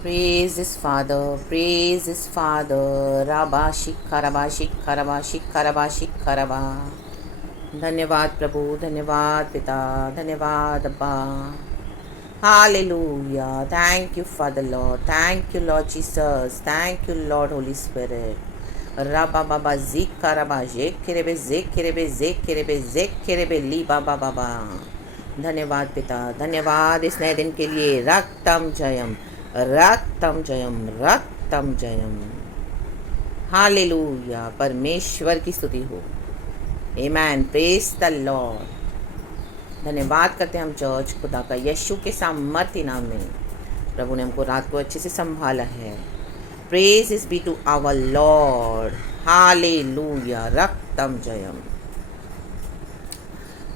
Praise His Father, praise His Father. Rabba Shikharaba Shikharaba Shikharaba Shikharaba. धन्यवाद प्रभु, धन्यवाद पिता, धन्यवाद अब्बा. Hallelujah. Thank you, Father Lord. Thank you, Lord Jesus. Thank you, Lord Holy Spirit. Rabba Baba Zikaraba Zekirebe Zekirebe Zekirebe Zekirebe Li Baba Baba. धन्यवाद पिता, धन्यवाद इस नए दिन के लिए. रक्तम जयम, रक्तम जयम, रक्तम जयम. हालेलुया. परमेश्वर की स्तुति हो. आमेन. Praise the Lord. धन्यवाद करते हैं हम चर्च खुदा का यीशु के सामर्थ्य नाम में. प्रभु ने हमको रात को अच्छे से संभाला है. Praise is be to our Lord. Hallelujah. रक्तम जयम.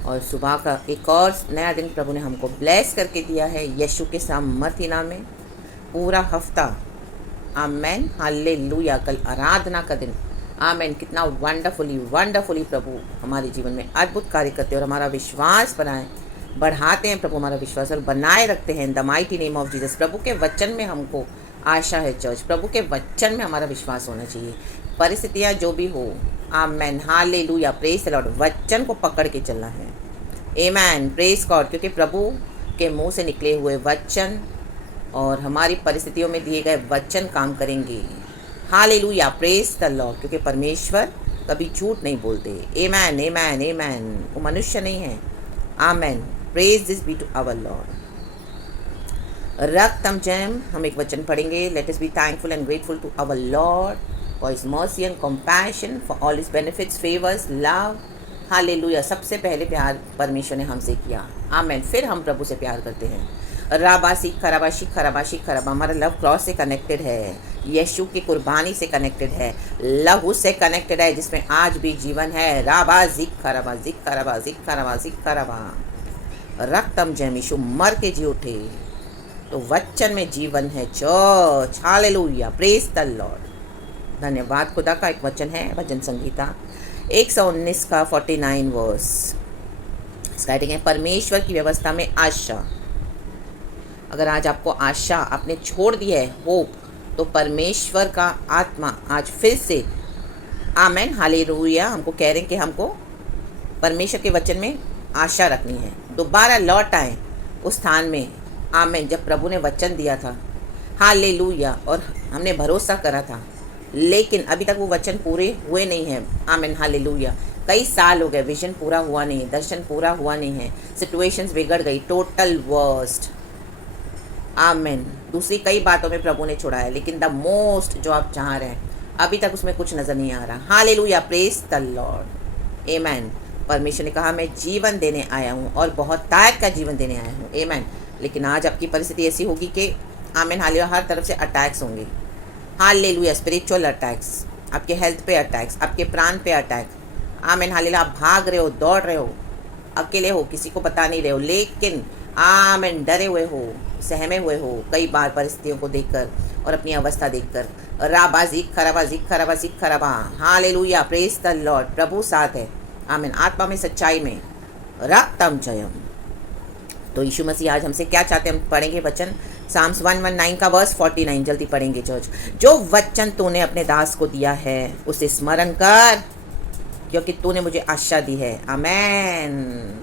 और सुबह का एक और नया दिन प्रभु ने हमको ब्लेस करके दिया है यीशु के सामर्थ्य नाम में. पूरा हफ्ता. आमेन. हालेलुया. कल आराधना का दिन. आमेन. कितना वंडरफुली प्रभु हमारे जीवन में अद्भुत कार्य करते हैं और हमारा विश्वास बढ़ाते हैं. प्रभु हमारा विश्वास और बनाए रखते हैं in the mighty name of Jesus. प्रभु के वचन में हमको आशा है चर्च. प्रभु के वचन में हमारा विश्वास होना चाहिए. परिस्थितियाँ जो भी हो. Amen. Hallelujah. Praise the Lord. वचन को पकड़ के चलना है. आमेन. Praise God. क्योंकि प्रभु के मुंह से निकले हुए वचन और हमारी परिस्थितियों में दिए गए वचन काम करेंगे. हालेलुया. Praise the Lord. क्योंकि परमेश्वर कभी झूठ नहीं बोलते. आमेन. आमेन. आमेन. वो मनुष्य नहीं है. Amen. Praise this be to our Lord. रक्तम जयम. हम एक वचन पढ़ेंगे. Let us be thankful and grateful to our Lord for his mercy and compassion, for all his benefits, favours, love. Hallelujah. सबसे पहले प्यार परमेश्वर ने हमसे किया. आमेन. फिर हम प्रभु से प्यार करते हैं. राबासी खराबाशी खराबाशी खराबा. हमारा लव क्रॉस से कनेक्टेड है. यीशु की कुर्बानी से कनेक्टेड है. लहू से कनेक्टेड है जिसमें आज भी जीवन है. राबा जिक खराबा जिक खराबा जिक खराबा जिक खराबा. रक्तम जयम. यीशु मर के जी उठे तो वचन में जीवन है church. Hallelujah. Praise the Lord. धन्यवाद खुदा का. एक वचन है भजन संगीता 119 का 49 वर्स. राइटिंग है परमेश्वर की व्यवस्था में आशा. अगर आज आपको आशा आपने छोड़ दी है, होप, तो परमेश्वर का आत्मा आज फिर से आमेन हालेलुया हमको कह रहे हैं कि हमको परमेश्वर के वचन में आशा रखनी है. दोबारा लौट आए उस स्थान में. आमेन. जब प्रभु ने वचन दिया था. हालेलुया. और हमने भरोसा करा था, लेकिन अभी तक वो वचन पूरे हुए नहीं हैं. आमेन. हालेलुया. कई साल हो गए, विजन पूरा हुआ नहीं है, दर्शन पूरा हुआ नहीं है, सिचुएशंस बिगड़ गई, टोटल वर्स्ट. आमेन. दूसरी कई बातों में प्रभु ने छुड़ाया, लेकिन द मोस्ट जो आप चाह रहे हैं अभी तक उसमें कुछ नज़र नहीं आ रहा. Hallelujah. Praise the Lord. Amen. परमेश्वर ने कहा मैं जीवन देने आया हूँ और बहुत ताकत का जीवन देने आया हूँ. आमेन. लेकिन आज आपकी परिस्थिति ऐसी होगी कि आमेन हालेलुया हर तरफ से अटैक्स होंगे. हालेलुया. स्पिरिचुअल अटैक्स, आपके हेल्थ पे अटैक्स, आपके प्राण पे अटैक. Amen hallelujah. आप भाग रहे हो, दौड़ रहे हो, अकेले हो, किसी को बता नहीं रहे हो, लेकिन आमेन डरे हुए हो, सहमे हुए हो कई बार परिस्थितियों को देखकर और अपनी अवस्था देखकर. राबा जिक खराबा जिक खराबा जिक खराबा. हालेलुया. Praise the Lord. प्रभु साथ है. आमेन. आत्मा में, सच्चाई में. रक्तम जयम. तो यीशु मसीह आज हमसे क्या चाहते हैं. हम पढ़ेंगे वचन साम्स 119 का वर्स 49. जल्दी पढ़ेंगे चर्च. जो वचन तूने अपने दास को दिया है उसे स्मरण कर, क्योंकि तूने मुझे आशा दी है. आमेन.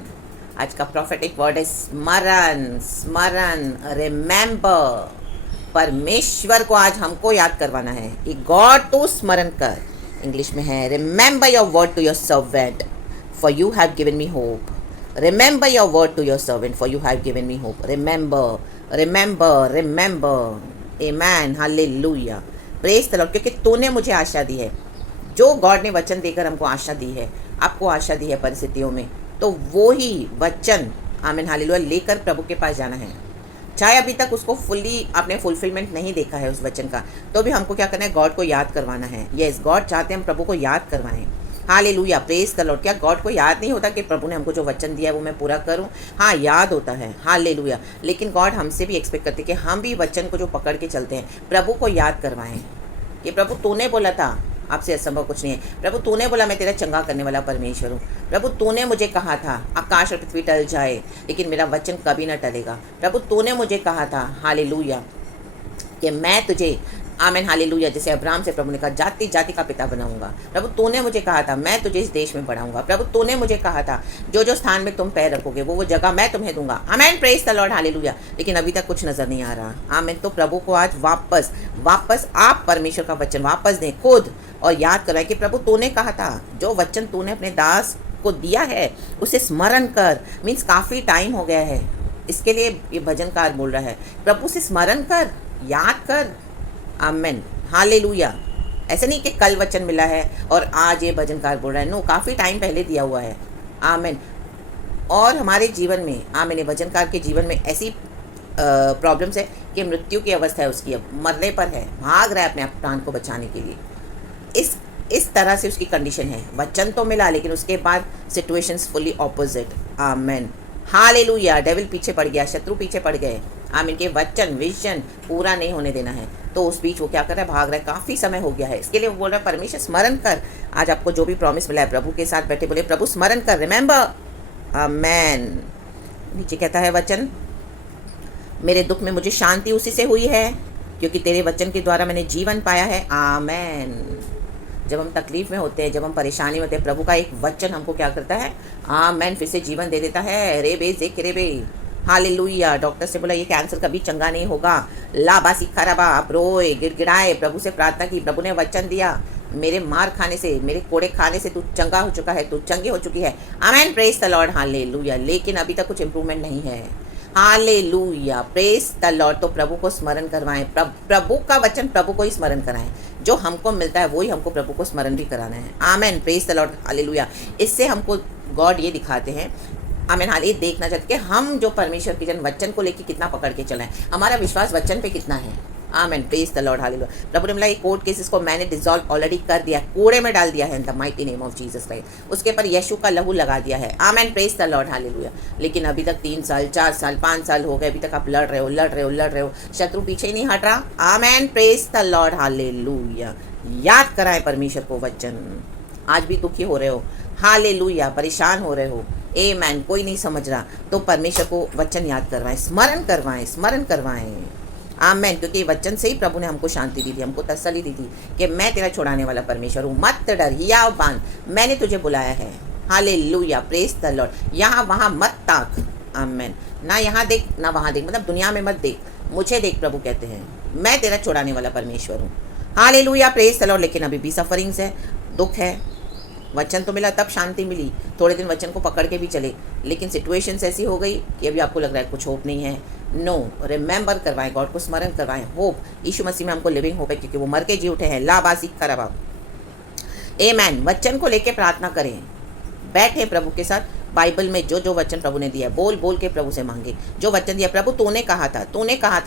आज का प्रोफेटिक वर्ड है स्मरण. स्मरण. रिमेंबर. परमेश्वर को आज हमको याद करवाना है कि गॉड तू स्मरण कर. इंग्लिश में है remember your word to your servant for you have given me hope. Remember your word to your servant for you have given me hope. Remember, remember, remember. Amen. Hallelujah. Praise the Lord. क्योंकि तूने मुझे आशा दी है. जो God ने वचन देकर हमको आशा दी है, आपको आशा दी है परिस्थितियों में, तो वो ही वचन आमीन हालेलुया लेकर प्रभु के पास जाना है. चाहे अभी तक उसको फुल्ली आपने फुलफिलमेंट नहीं देखा है उस वचन का, तो भी हमको क्या करना है. गॉड को याद करवाना है. यस, गॉड चाहते हैं हम प्रभु को याद करवाएं. हालेलुया. Praise the Lord. क्या गॉड को याद नहीं होता कि प्रभु ने हमको जो वचन दिया है वो मैं पूरा करूं. हाँ, याद होता है. हालेलुया. लेकिन गॉड हमसे भी एक्सपेक्ट करते हैं कि हम भी वचन को जो पकड़ के चलते हैं प्रभु को याद करवाएं कि प्रभु तूने बोला था, आपसे असंभव कुछ नहीं है. प्रभु तूने बोला मैं तेरा चंगा करने वाला परमेश्वर हूँ. प्रभु तूने मुझे कहा था आकाश और पृथ्वी टल जाए लेकिन मेरा वचन कभी ना टलेगा. प्रभु तूने मुझे कहा था हालेलुया कि मैं तुझे आमेन हालेलुया जैसे अब्राहम से प्रभु ने कहा जाति जाति का पिता बनाऊंगा। प्रभु तूने मुझे कहा था मैं तुझे इस देश में बढ़ाऊंगा। प्रभु तूने मुझे कहा था जो जो स्थान में तुम पैर रखोगे वो जगह मैं तुम्हें दूंगा। आमेन, प्रेज द लॉर्ड हालेलुया। लेकिन अभी तक कुछ नजर नहीं आ रहा। आमेन। तो प्रभु को आज वापस आप परमेश्वर का वचन वापस दें खुद और याद कराएं कि प्रभु तूने कहा था, जो वचन तूने अपने दास को दिया है उसे स्मरण कर। मीन्स काफ़ी टाइम हो गया है, इसके लिए ये भजनकार बोल रहा है, प्रभु से स्मरण कर, याद कर। Amen hallelujah. ऐसे नहीं कि कल वचन मिला है और आज ये भजनकार बोल रहा है, नो, काफ़ी टाइम पहले दिया हुआ है। आमेन। और हमारे जीवन में आमेन, ये भजनकार के जीवन में ऐसी प्रॉब्लम्स है कि मृत्यु की अवस्था है उसकी, अब मरने पर है, भाग रहा है अपने आप प्राण को बचाने के लिए। इस तरह से उसकी कंडीशन है। वचन तो मिला लेकिन उसके बाद situations fully opposite. Amen hallelujah. Devil पीछे पड़ गया, शत्रु पीछे पड़ गए। आमीन के वचन विजन पूरा नहीं होने देना है। तो उस बीच वो क्या कर रहा है, भाग रहा है, काफ़ी समय हो गया है। इसके लिए वो बोल रहा है परमेश्वर स्मरण कर। आज आपको जो भी प्रॉमिस मिला है प्रभु के साथ बैठे बोले प्रभु स्मरण कर, रिमेंबर। आमेन। नीचे कहता है वचन, मेरे दुख में मुझे शांति उसी से हुई है क्योंकि तेरे वचन के द्वारा मैंने जीवन पाया है। आमेन। जब हम तकलीफ में होते हैं, जब हम परेशानी में होते हैं, प्रभु का एक वचन हमको क्या करता है, आमेन, फिर से जीवन दे देता है। रे बे जे रे बे हालेलुया। डॉक्टर से बोला ये कैंसर कभी चंगा नहीं होगा, लाबा सीखा रबा, आप रोए गिड़गिड़ाए, प्रभु से प्रार्थना की, प्रभु ने वचन दिया, मेरे मार खाने से, मेरे कोड़े खाने से तू चंगा हो चुका है, तू चंगी हो चुकी है। Amen, praise the Lord hallelujah. लेकिन अभी तक कुछ इंप्रूवमेंट नहीं है। Hallelujah, praise the Lord. तो प्रभु को स्मरण करवाएं, प्रभु का वचन प्रभु को ही स्मरण कराएं। जो हमको मिलता है वही हमको प्रभु को स्मरण भी कराना है। Amen, praise the Lord hallelujah. इससे हमको गॉड ये दिखाते हैं, आमेन हाल, ये देखना चाहते कि हम जो परमेश्वर के जन वचन को लेकर कितना पकड़ के चलाएं, हमारा विश्वास वचन पे कितना है। Amen, praise the Lord hallelujah. प्रभु ने बोला ये कोर्ट केसेस को मैंने डिसॉल्व ऑलरेडी कर दिया, कूड़े में डाल दिया है इन the mighty name of Jesus Christ. उसके पर यीशु का लहू लगा दिया है। Amen, praise the Lord hallelujah. लेकिन अभी तक 3 साल 4 साल 5 साल हो गए, अभी तक आप लड़ रहे हो, शत्रु पीछे ही नहीं हट रहा। आमेन, प्रेज द लॉर्ड हालेलुया। याद कराएं परमेश्वर को वचन। आज भी दुखी हो रहे हो, हालेलुया, परेशान हो रहे हो, आमेन, कोई नहीं समझ रहा, तो परमेश्वर को वचन याद करवाएं, स्मरण करवाएं। आमेन। क्योंकि वचन से ही प्रभु ने हमको शांति दी थी, हमको तसल्ली दी थी कि मैं तेरा छुड़ाने वाला परमेश्वर हूँ, मत डर, हियाव बांध, मैंने तुझे बुलाया है। Hallelujah, praise the Lord. यहाँ वहाँ मत ताक। आमेन। ना यहाँ देख ना वहाँ देख, मतलब दुनिया में मत देख, मुझे देख। प्रभु कहते हैं मैं तेरा छुड़ाने वाला परमेश्वर हूँ। Hallelujah, praise the Lord. लेकिन अभी भी सफरिंग्स है, दुख है। वचन तो मिला तब शांति मिली, थोड़े दिन वचन को पकड़ के भी चले, लेकिन सिचुएशंस ऐसी हो गई कि अभी आपको लग रहा है कुछ होप नहीं है। नो, रिमेंबर करवाएं, गॉड को स्मरण करवाएं। होप यीशु मसीह में हमको लिविंग होप है क्योंकि वो मर के जी उठे हैं। लाबासी खराबा। आमेन। वचन को लेके प्रार्थना करें, बैठे प्रभु के साथ, बाइबल में जो जो वचन प्रभु ने दिया बोल बोल के प्रभु से मांगे। जो वचन दिया प्रभु तूने कहा था,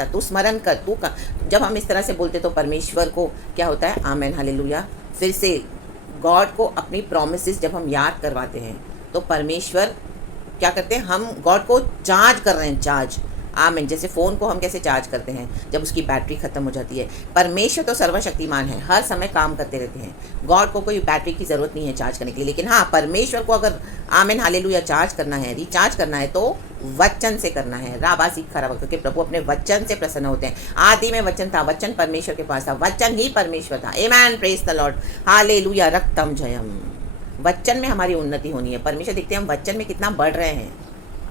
तू स्मरण कर, जब हम इस तरह से बोलते तो परमेश्वर को क्या होता है, आमेन हालेलुया, फिर से गॉड को अपनी प्रॉमिसेस जब हम याद करवाते हैं तो परमेश्वर क्या करते हैं, हम गॉड को चार्ज कर रहे हैं, चार्ज। आमीन। जैसे फ़ोन को हम कैसे चार्ज करते हैं जब उसकी बैटरी ख़त्म हो जाती है। परमेश्वर तो सर्वशक्तिमान है, हर समय काम करते रहते हैं। गॉड को कोई बैटरी की ज़रूरत नहीं है चार्ज करने के लिए, लेकिन हाँ, परमेश्वर को अगर आमीन हालेलुया चार्ज करना है, रिचार्ज करना है तो वचन से करना है। राबासी खराब, क्योंकि प्रभु अपने वचन से प्रसन्न होते हैं। आदि में वचन था, वचन परमेश्वर के पास था, वचन ही परमेश्वर था। आमीन, प्रेज द लॉर्ड, हालेलुया, रक्तम जयम। वचन में हमारी उन्नति होनी है। परमेश्वर देखते हैं हम वचन में कितना बढ़ रहे हैं।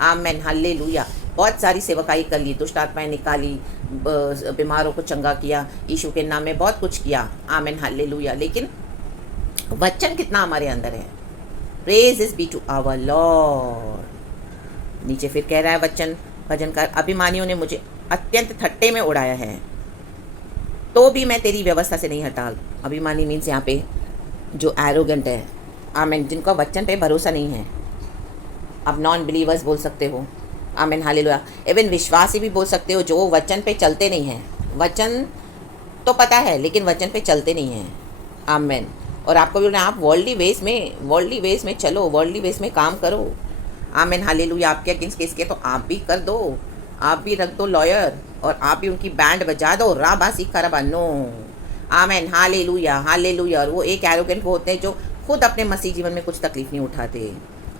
आमीन, हालेलुया। बहुत सारी सेवकाई कर ली, दुष्ट आत्माएं निकाली, बीमारों को चंगा किया, यीशु के नाम में बहुत कुछ किया। आमीन, हालेलुया। लेकिन वचन कितना हमारे अंदर है। Praise is be to our Lord. नीचे फिर कह रहा है वचन, भजनकार, अभिमानियों ने मुझे अत्यंत ठट्टे में उड़ाया है तो भी मैं तेरी व्यवस्था से नहीं हटा। अभिमानी मीन्स यहाँ पे जो एरोगेंट है, आमीन, जिनका वचन पे भरोसा नहीं है। अब नॉन बिलीवर्स बोल सकते हो, आमीन हालेलुया। इवन विश्वासी भी बोल सकते हो जो वचन पे चलते नहीं हैं। वचन तो पता है लेकिन वचन पे चलते नहीं हैं। आमीन। और आपको भी बोलना, आप वर्ल्डली वेज में चलो, वर्ल्डली वेज में काम करो। आमीन हालेलुया। आपके अगेंस्ट केस के तो आप भी कर दो, आप भी रख दो लॉयर, और आप भी उनकी बैंड बजा दो। राबासी खराबा, नो। आमीन हालेलुया, हालेलुया। और वो एक एरोगेंट वो होते हैं जो खुद अपने मसीह जीवन में कुछ तकलीफ नहीं उठाते।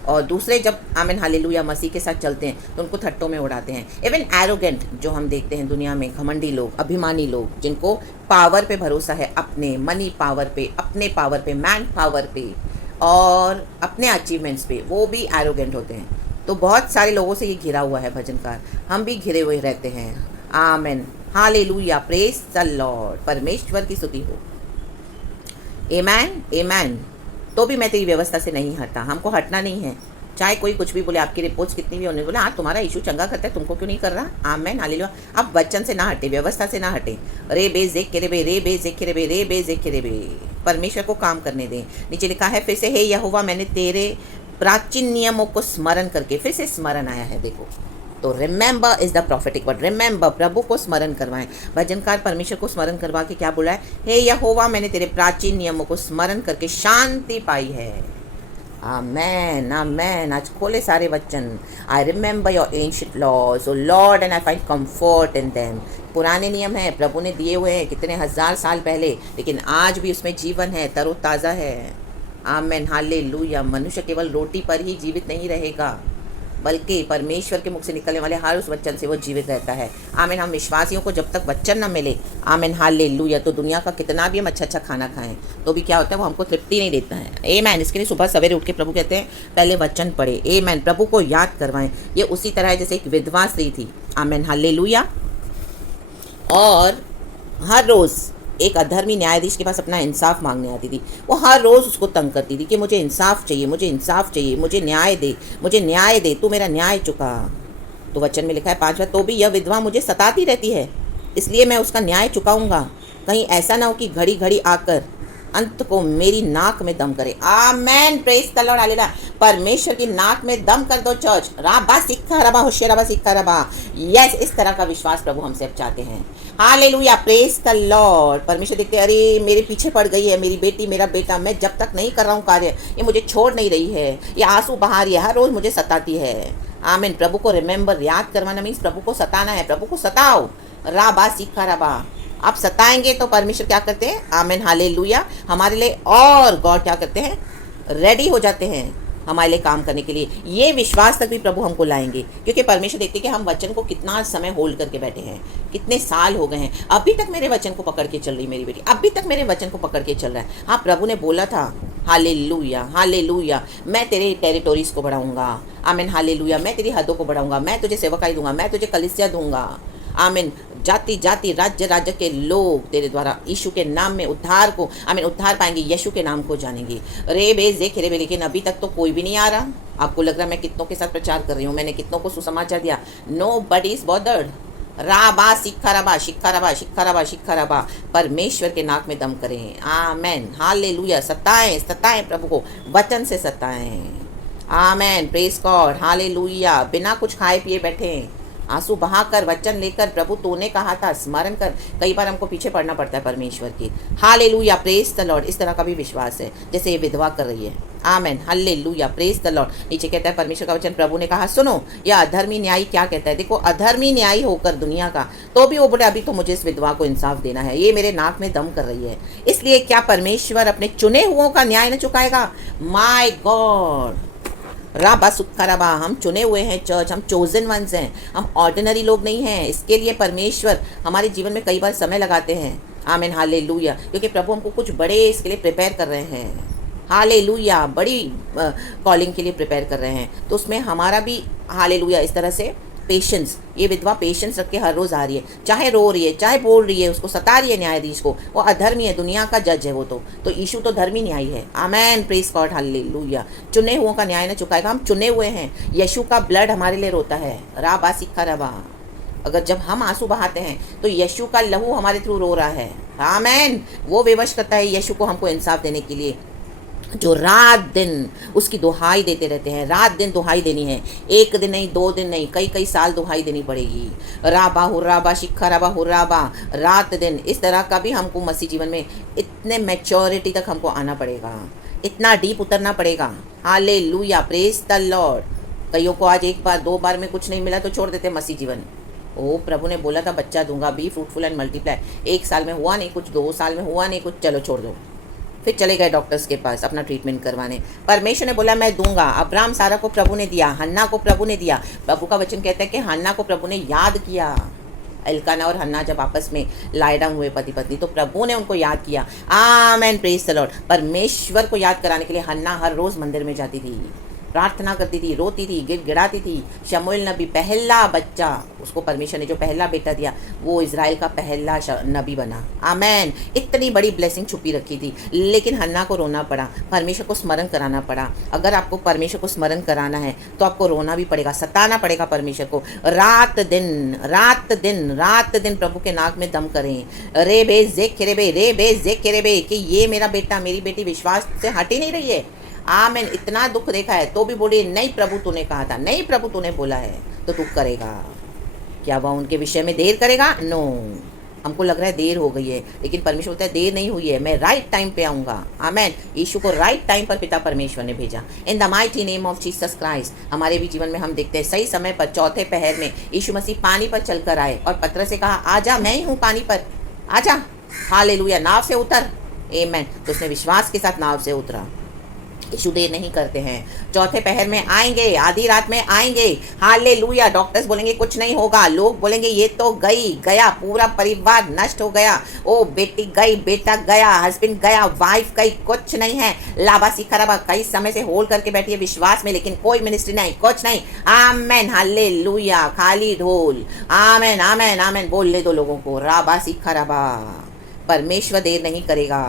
और दूसरे जब आमीन हालेलुया मसीह के साथ चलते हैं तो उनको थट्टों में उड़ाते हैं। इवन एरोगेंट जो हम देखते हैं दुनिया में, घमंडी लोग, अभिमानी लोग, जिनको पावर पे भरोसा है, अपने मनी पावर पे, अपने पावर पे, मैन पावर पे और अपने अचीवमेंट्स पे, वो भी एरोगेंट होते हैं। तो बहुत सारे लोगों से ये घिरा हुआ है भजनकार, हम भी घिरे हुए रहते हैं। आमीन हालेलुया, प्रेज द लॉर्ड, परमेश्वर की स्तुति हो। आमीन आमीन। तो भी मैं तेरी व्यवस्था से नहीं हटता, हमको हटना नहीं है। चाहे कोई कुछ भी बोले, आपकी रिपोर्ट्स कितनी भी होने बोले, हाँ तुम्हारा इशू चंगा करता है, तुमको क्यों नहीं कर रहा। आमीन हालेलुया। अब वचन से ना हटे, व्यवस्था से ना हटे। रे बेज देख के रे बे, रे बेज देख के रे बे, रे बेज देख के रे बे। परमेश्वर को काम करने दें। नीचे लिखा है फिर से, हे यहोवा मैंने तेरे प्राचीन नियमों को स्मरण करके, फिर से स्मरण आया है देखो। तो remember is the prophetic word, remember, प्रभु को स्मरण करवाएं। भजनकार परमेश्वर को स्मरण करवा के क्या बोला है, हे यहोवा मैंने तेरे प्राचीन नियमों को स्मरण करके शांति पाई है। आमेन आमेन। आज खोले सारे वचन। I remember your ancient laws O Lord and I find comfort in them. पुराने नियम हैं, प्रभु ने दिए हुए हैं कितने हजार साल पहले, लेकिन आज भी उसमें जीवन है, तरोताज़ा है। Amen hallelujah. मनुष्य केवल रोटी पर ही जीवित नहीं रहेगा, बल्कि परमेश्वर के मुख से निकलने वाले हर उस वचन से वो जीवित रहता है। आमीन। हम विश्वासियों को जब तक वचन न मिले, आमीन हालेलुया, तो दुनिया का कितना भी हम अच्छा अच्छा खाना खाएं तो भी क्या होता है, वो हमको तृप्ति नहीं देता है। आमीन। इसके लिए सुबह सवेरे उठ के प्रभु कहते हैं पहले वचन पढ़े। आमीन। प्रभु को याद करवाएं। ये उसी तरह है जैसे एक विधवा स्त्री थी, आमीन हालेलुया, और हर रोज़ एक अधर्मी न्यायाधीश के पास अपना इंसाफ मांगने आती थी। वो हर रोज़ उसको तंग करती थी कि मुझे इंसाफ चाहिए, मुझे इंसाफ चाहिए, मुझे न्याय दे, मुझे न्याय दे, तू मेरा न्याय चुका। तो वचन में लिखा है 5 बार, तो भी यह विधवा मुझे सताती रहती है, इसलिए मैं उसका न्याय चुकाऊंगा। कहीं ऐसा ना हो कि घड़ी घड़ी आकर अंत को मेरी नाक में दम करे। आमेन, प्रेज द लॉर्ड, हालेलुया। परमेश्वर की नाक में दम कर दो चर्च। राबा सिक्का रबा होशिया रबा सिक्का रबा। यस, इस तरह का विश्वास प्रभु हमसे अब चाहते हैं। Hallelujah, praise the Lord. परमेश्वर देखते अरे मेरे पीछे पड़ गई है मेरी बेटी, मेरा बेटा, मैं जब तक नहीं कर रहा हूँ कार्य, ये मुझे छोड़ नहीं रही है, ये आंसू बहा रही है, हर रोज़ मुझे सताती है। आमीन। प्रभु को रिमेंबर, याद करवाना मीन्स प्रभु को सताना है। प्रभु को सताओ। राबा सिक्का रबा। आप सताएंगे तो परमेश्वर क्या करते हैं, आमीन हालेलुया, हमारे लिए और गॉड क्या करते हैं, रेडी हो जाते हैं हमारे लिए काम करने के लिए। ये विश्वास तक भी प्रभु हमको लाएंगे, क्योंकि परमेश्वर देखते हैं कि हम वचन को कितना समय होल्ड करके बैठे हैं, कितने साल हो गए हैं, अभी तक मेरे वचन को पकड़ के चल रही मेरी बेटी, अभी तक मेरे वचन को पकड़ के चल रहा है। हाँ, प्रभु ने बोला था हालेलुया हालेलुया, मैं तेरे टेरिटोरीज को बढ़ाऊंगा। आमीन हालेलुया, मैं तेरी हदों को बढ़ाऊंगा, मैं तुझे सेवकाई दूंगा, मैं तुझे कलीसिया दूंगा। आमीन। जाति जाति राज्य राज्य के लोग तेरे द्वारा यीशु के नाम में उद्धार को, आमीन, उद्धार पाएंगे, यीशु के नाम को जानेंगे। रे बेज देख रे बे, लेकिन अभी तक तो कोई भी नहीं आ रहा। आपको लग रहा है मैं कितनों के साथ प्रचार कर रही हूँ, मैंने कितनों को सुसमाचार दिया। Nobody is bothered. राबा सिक्खा रबा शिक्खा रबा शिक्खा रबा शिक्खा रबा। परमेश्वर के नाक में दम करें। Amen hallelujah. सताएं सताएं प्रभु को, वचन से सताएं। आमेन, प्रेज गॉड, हालेलुया। बिना कुछ खाए पिए बैठे, आंसू बहाकर वचन लेकर, प्रभु तूने कहा था, स्मरण कर। कई बार हमको पीछे पड़ना पड़ता है परमेश्वर की। Hallelujah, praise the Lord. इस तरह का भी विश्वास है जैसे ये विधवा कर रही है। आमेन हालेलुया, प्रेज द लॉर्ड। नीचे कहता है परमेश्वर का वचन, प्रभु ने कहा सुनो, यह अधर्मी न्यायी क्या कहता है। देखो, अधर्मी न्यायी होकर दुनिया का, तो भी वो बोले अभी तो मुझे इस विधवा को इंसाफ देना है, ये मेरे नाक में दम कर रही है, इसलिए क्या परमेश्वर अपने चुने हुओं का न्याय न चुकाएगा। माय गॉड, राबा सुक्का रबा। हम चुने हुए हैं चर्च, हम चोजन वंस हैं, हम ऑर्डिनरी लोग नहीं हैं। इसके लिए परमेश्वर हमारे जीवन में कई बार समय लगाते हैं। आमीन हालेलुया, क्योंकि प्रभु हमको कुछ बड़े इसके लिए प्रिपेयर कर रहे हैं। हालेलुया, बड़ी कॉलिंग के लिए प्रिपेयर कर रहे हैं। तो उसमें हमारा भी हालेलुया इस तरह से पेशेंस, ये विधवा पेशेंस रख के हर रोज़ आ रही है, चाहे रो रही है, चाहे बोल रही है, उसको सता रही है न्यायाधीश को। वो अधर्मी है, दुनिया का जज है वो। तो यीशु तो धर्मी न्यायी है। Amen, praise God, hallelujah. चुने हुओं का न्याय न चुकाएगा। हम चुने हुए हैं, यीशु का ब्लड हमारे लिए रोता है। राबा सिक्खा रबा। अगर जब हम आंसू बहाते हैं तो यीशु का लहू हमारे थ्रू रो रहा है। आमेन। वो विवश करता है यीशु को हमको इंसाफ देने के लिए, जो रात दिन उसकी दुहाई देते रहते हैं। रात दिन दुहाई देनी है, एक दिन नहीं, 2 दिन नहीं, कई कई साल दुहाई देनी पड़ेगी। राबा हुर्राबा शिखा रबा हुर्राबा, रात दिन। इस तरह का भी हमको मसीह जीवन में इतने मैच्योरिटी तक हमको आना पड़ेगा, इतना डीप उतरना पड़ेगा। Hallelujah, praise the Lord. कईयों को आज 1 बार 2 बार में कुछ नहीं मिला तो छोड़ देते मसीह जीवन। ओ, प्रभु ने बोला था बच्चा दूंगा, बी फ्रूटफुल एंड मल्टीप्लाई। 1 साल में हुआ नहीं कुछ, 2 साल में हुआ नहीं कुछ, चलो छोड़ दो। फिर चले गए डॉक्टर्स के पास अपना ट्रीटमेंट करवाने। परमेश्वर ने बोला मैं दूंगा। अब्राहम सारा को प्रभु ने दिया, हन्ना को प्रभु ने दिया। प्रभु का वचन कहता है कि हन्ना को प्रभु ने याद किया। एल्काना और हन्ना जब आपस में लाई डाउन हुए पति पत्नी, तो प्रभु ने उनको याद किया। आमेन, प्रेज द लॉर्ड। परमेश्वर को याद कराने के लिए हन्ना हर रोज़ मंदिर में जाती थी, प्रार्थना करती थी, रोती थी, गिड़गिड़ाती थी। शमूएल नबी पहला बच्चा, उसको परमेश्वर ने जो पहला बेटा दिया, वो इज़राइल का पहला नबी बना। आमेन। इतनी बड़ी ब्लेसिंग छुपी रखी थी, लेकिन हन्ना को रोना पड़ा, परमेश्वर को स्मरण कराना पड़ा। अगर आपको परमेश्वर को स्मरण कराना है तो आपको रोना भी पड़ेगा, सताना पड़ेगा परमेश्वर को। रात दिन रात दिन रात दिन प्रभु के नाक में दम करें, रे बे जे रे बे कि ये मेरा बेटा मेरी बेटी विश्वास से हट ही नहीं रही है। आमेन। इतना दुख देखा है तो भी बोले नहीं प्रभु तूने कहा था, नहीं प्रभु तूने बोला है तो तू करेगा। क्या वह उनके विषय में देर करेगा? नो। हमको लग रहा है देर हो गई है, लेकिन परमेश्वर बोलता है देर नहीं हुई है, मैं राइट टाइम पे आऊँगा। आमेन। यीशु को राइट टाइम पर पिता परमेश्वर ने भेजा। इन the mighty name of Jesus Christ. हमारे भी जीवन में हम देखते हैं सही समय पर चौथे पहर में यीशु मसीह पानी पर चल कर आए और पतरस से कहा आजा, मैं ही हूँ पानी पर, आजा। हालेलुया, नाव से उतर। आमेन। तो उसने विश्वास के साथ नाव से उतरा। यीशु देर नहीं करते हैं। चौथे पहर में आएंगे, आधी रात में आएंगे। हालेलुया। डॉक्टर्स बोलेंगे कुछ नहीं होगा, लोग बोलेंगे ये तो गया, पूरा परिवार नष्ट हो गया, ओ बेटी गई, बेटा गया, हस्बैंड गया, वाइफ गई, कुछ नहीं है। लाबासी खराबा कई समय से होल्ड करके बैठी है विश्वास में, लेकिन कोई मिनिस्ट्री नहीं, कुछ नहीं। आमेन, हालेलुया। खाली ढोल। आमेन आमेन आमेन। बोल ले दो लोगों को, राबासी खराबा। परमेश्वर देर नहीं करेगा।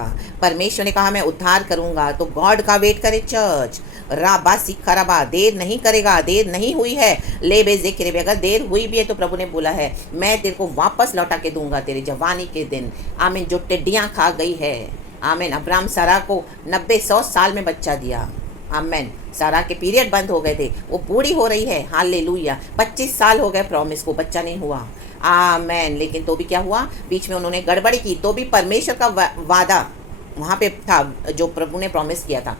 परमेश्वर ने कहा मैं उद्धार करूंगा, तो गॉड का वेट करे चर्च। राबासी खराबा, देर नहीं करेगा, देर नहीं हुई है। ले बेजे खिरेबे, अगर देर हुई भी है तो प्रभु ने बोला है मैं तेरे को वापस लौटा के दूंगा तेरे जवानी के दिन। आमीन। जो टिड्डियाँ खा गई है। आमीन। अब्राहम सारा को 90-100 साल में बच्चा दिया। आमेन। सारा के पीरियड बंद हो गए थे, वो बूढ़ी हो रही है। हालेलुया। 25 साल हो गए प्रॉमिस को, बच्चा नहीं हुआ। आमेन। लेकिन तो भी क्या हुआ, बीच में उन्होंने गड़बड़ी की, तो भी परमेश्वर का वादा वहाँ पे था जो प्रभु ने प्रॉमिस किया था।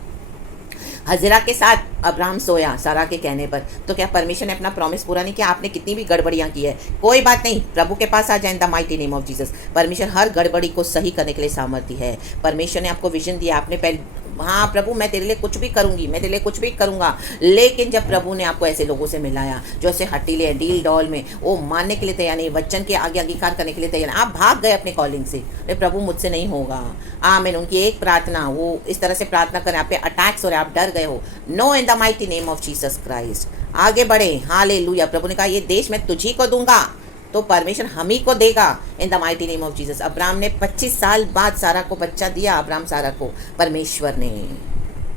हजरा के साथ अब्राहम सोया सारा के कहने पर, तो क्या परमेश्वर ने अपना प्रॉमिस पूरा नहीं किया? आपने कितनी भी गड़बड़ियाँ की है, कोई बात नहीं, प्रभु के पास आ जाए इन the mighty name of Jesus. परमेश्वर हर गड़बड़ी को सही करने के लिए सामर्थ्य है। परमेश्वर ने आपको विजन दिया, आपने पहले हाँ प्रभु मैं तेरे लिए कुछ भी करूंगी, मैं तेरे लिए कुछ भी करूंगा। लेकिन जब प्रभु ने आपको ऐसे लोगों से मिलाया जो ऐसे हटीले हैं, डील डॉल में, वो मानने के लिए तैयार नहीं, वचन के आगे अंगीकार करने के लिए तैयार, आप भाग गए अपने कॉलिंग से, अरे प्रभु मुझसे नहीं होगा। आमीन। उनकी एक प्रार्थना, वो इस तरह से प्रार्थना करें, आप पे अटैक्स हो रहे, आप डर गए हो। No, in the mighty name of Jesus Christ आगे बढ़े। हालेलुया। प्रभु ने कहा ये देश मैं तुझी को दूंगा, तो परमेश्वर हम ही को देगा इन the mighty name of Jesus. Abraham ने 25 साल बाद सारा को बच्चा दिया। अब्राहम सारा को परमेश्वर ने।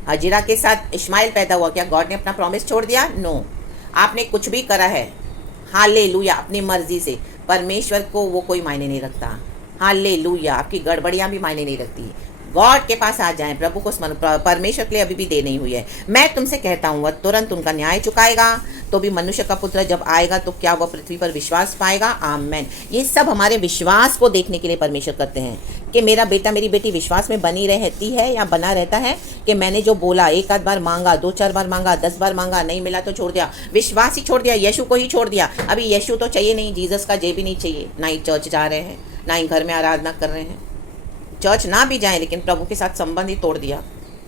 हजीरा के साथ इस्माइल पैदा हुआ। क्या गॉड ने अपना प्रॉमिस छोड़ दिया? नो। आपने कुछ भी करा है, हालेलुया, अपनी मर्जी से, परमेश्वर को वो कोई मायने नहीं रखता। हालेलुया। आपकी गड़बड़ियाँ भी मायने नहीं रखती। गॉड के पास आ जाएं, प्रभु को स्मरण। परमेश्वर के लिए अभी भी देर नहीं हुई है। मैं तुमसे कहता हूँ वह तुरंत उनका न्याय चुकाएगा। तो भी मनुष्य का पुत्र जब आएगा तो क्या वह पृथ्वी पर विश्वास पाएगा? आमेन। ये सब हमारे विश्वास को देखने के लिए परमेश्वर करते हैं कि मेरा बेटा मेरी बेटी विश्वास में बनी रहती है या बना रहता है, कि मैंने जो बोला, एक आध बार मांगा, 2-4 बार मांगा, 10 बार मांगा, नहीं मिला तो छोड़ दिया, विश्वास ही छोड़ दिया, यीशु को ही छोड़ दिया। अभी यीशु तो चाहिए नहीं, जीसस का जे भी नहीं चाहिए, ना ही चर्च जा रहे हैं, ना ही घर में आराधना कर रहे हैं। चर्च ना भी जाएं, लेकिन प्रभु के साथ संबंध ही तोड़ दिया।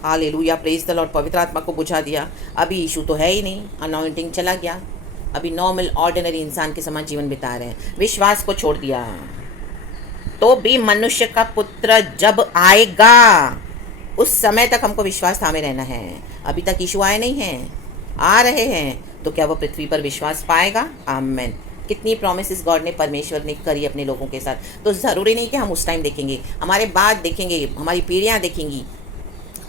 Hallelujah, praise the Lord. पवित्र आत्मा को बुझा दिया। अभी यीशु तो है ही नहीं, अनॉइंटिंग चला गया। अभी नॉर्मल ऑर्डिनरी इंसान के समान जीवन बिता रहे हैं, विश्वास को छोड़ दिया। तो भी मनुष्य का पुत्र जब आएगा उस समय तक हमको विश्वास थामे रहना है। अभी तक यीशु आए नहीं हैं, आ रहे हैं, तो क्या वो पृथ्वी पर विश्वास पाएगा? आमेन। कितनी प्रॉमिसेस गॉड ने, परमेश्वर ने करी अपने लोगों के साथ। तो ज़रूरी नहीं कि हम उस टाइम देखेंगे, हमारे बाद देखेंगे, हमारी पीढ़ियाँ देखेंगी।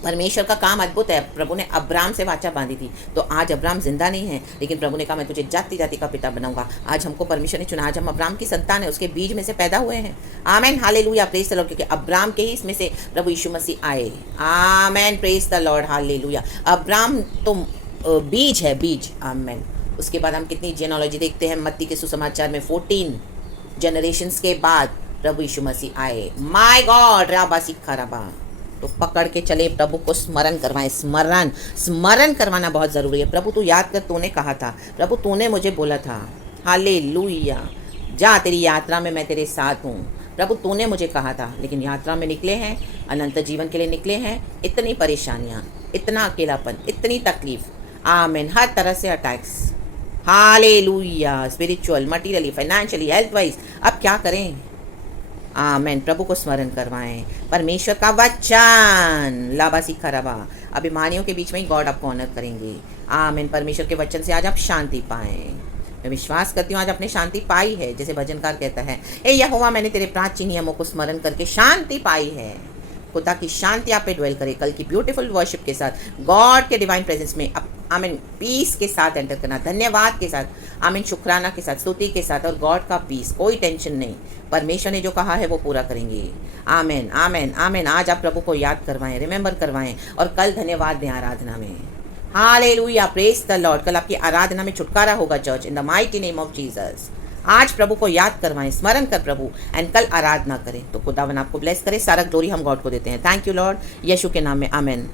परमेश्वर का काम अद्भुत है। प्रभु ने अब्राम से वाचा बांधी थी, तो आज अब्राम जिंदा नहीं है, लेकिन प्रभु ने कहा मैं तुझे जाति जाति का पिता बनाऊंगा। आज हमको परमेश्वर ने चुना, आज हम अब्राम की संतान है, उसके बीज में से पैदा हुए हैं। Amen, hallelujah, praise the Lord. क्योंकि अब्राम के ही इसमें से प्रभु यीशु मसीह आए। Amen, praise the Lord, hallelujah. Abram तो बीज है, बीज। आमेन। उसके बाद हम कितनी जेनोलॉजी देखते हैं मत्ती के सुसमाचार में, 14 जनरेशन्स के बाद प्रभु यीशु मसीह आए। माय गॉड, राबा सिक्खा रबा। तो पकड़ के चले, प्रभु को स्मरण करवाएं। स्मरण करवाना बहुत ज़रूरी है। प्रभु तू याद कर, तूने कहा था, प्रभु तूने मुझे बोला था। हालेलुया। जा, तेरी यात्रा में मैं तेरे साथ हूँ। प्रभु तूने मुझे कहा था, लेकिन यात्रा में निकले हैं, अनंत जीवन के लिए निकले हैं। इतनी परेशानियाँ, इतना अकेलापन, इतनी तकलीफ, आमीन, हर तरह से attacks, hallelujah, spiritual, materially, financially, health wise, अब क्या करें? आमीन, प्रभु को स्मरण करवाएं, परमेश्वर का वचन, लाबासी खराबा, अभिमानियों के बीच में ही गॉड आपको ऑनर करेंगे। आमीन, परमेश्वर के वचन से आज आप शांति पाएं। मैं विश्वास करती हूँ आज आपने शांति पाई है, जैसे भजनकार कहता है, ए यहोवा मैंने तेरे प्राचीन नियमों को स्मरण करके शांति पाई है। खुदा की शांति आप पे ड्वेल करे। कल की ब्यूटीफुल वर्शिप के साथ गॉड के डिवाइन प्रेजेंस में आमीन पीस के साथ एंटर करना, धन्यवाद के साथ, आमीन शुक्राना के साथ, स्तुति के साथ, और गॉड का पीस, कोई टेंशन नहीं, परमेश्वर ने जो कहा है वो पूरा करेंगे। आमीन आमीन आमीन। आज आप प्रभु को याद करवाएं, रिमेंबर करवाएं, और कल धन्यवाद दें आराधना में। Hallelujah, praise the Lord. कल आपकी आराधना में छुटकारा होगा church, in the mighty name of Jesus. आज प्रभु को याद करवाएं, स्मरण कर प्रभु, एंड कल आराधना करें। तो खुदावन आपको ब्लेस करे। सारा ग्लोरी हम गॉड को देते हैं। थैंक यू लॉर्ड, यीशु के नाम में, आमीन।